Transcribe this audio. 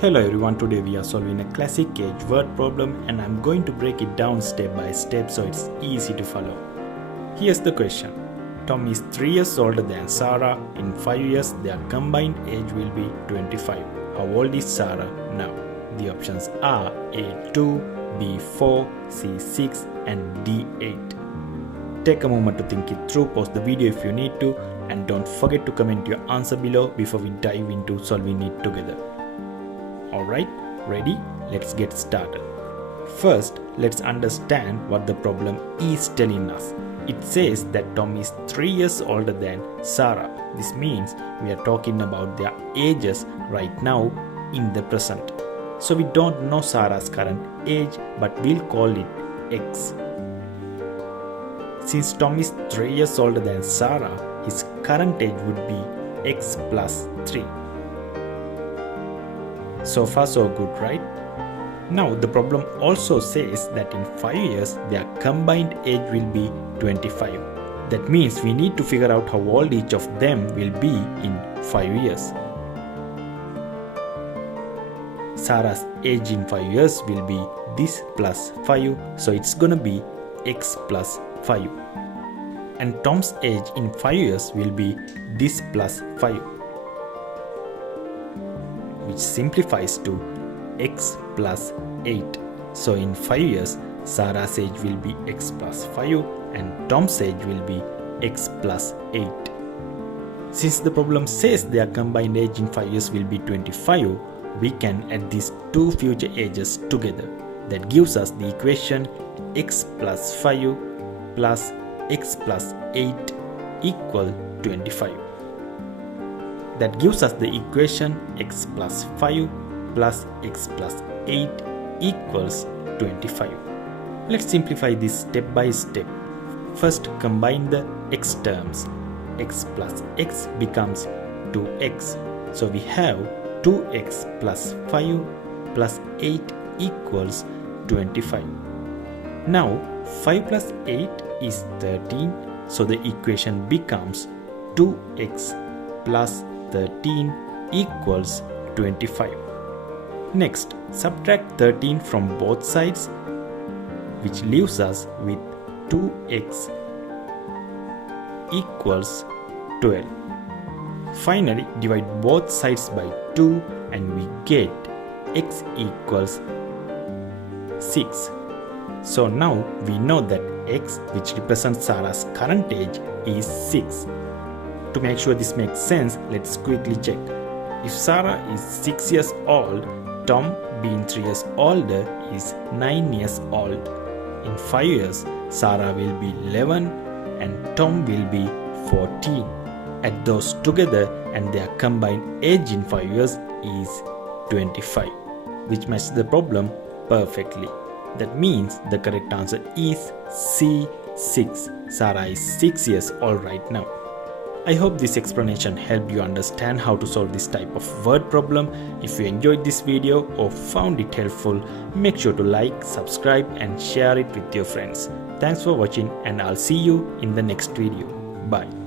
Hello everyone, today we are solving a classic age word problem and I'm going to break it down step by step so it's easy to follow. Here's the question. Tom is 3 years older than Sarah. In 5 years their combined age will be 25. How old is Sarah now? The options are A2, B4, C6 and D8. Take a moment to think it through, pause the video if you need to, and don't forget to comment your answer below before we dive into solving it together. Alright, ready? Let's get started. First, let's understand what the problem is telling us. It says that Tom is 3 years older than Sarah. This means we are talking about their ages right now in the present. So we don't know Sarah's current age, but we'll call it X. Since Tom is 3 years older than Sarah, his current age would be X plus 3. So far so good, right? Now the problem also says that in 5 years their combined age will be 25. That means we need to figure out how old each of them will be in 5 years. Sarah's age in 5 years will be this plus 5, so it's gonna be X plus 5. And Tom's age in 5 years will be this plus 5, which simplifies to X plus 8. So in 5 years, Sarah's age will be X plus 5 and Tom's age will be X plus 8. Since the problem says their combined age in 5 years will be 25, we can add these two future ages together. That gives us the equation X plus 5 plus X plus 8 equal 25. That gives us the equation X plus 5 plus X plus 8 equals 25. Let's simplify this step by step. First, combine the X terms. X plus X becomes 2X. So we have 2X plus 5 plus 8 equals 25. Now 5 plus 8 is 13. So the equation becomes 2X plus 13 equals 25. Next, subtract 13 from both sides, which leaves us with 2x equals 12. Finally, divide both sides by 2 and we get x equals 6. So now we know that x, which represents Sarah's current age, is 6. To make sure this makes sense, let's quickly check. If Sarah is 6 years old, Tom, being 3 years older, is 9 years old. In 5 years, Sarah will be 11 and Tom will be 14. Add those together and their combined age in 5 years is 25, which matches the problem perfectly. That means the correct answer is C6. Sarah is 6 years old right now. I hope this explanation helped you understand how to solve this type of word problem. If you enjoyed this video or found it helpful, make sure to like, subscribe and share it with your friends. Thanks for watching and I'll see you in the next video. Bye.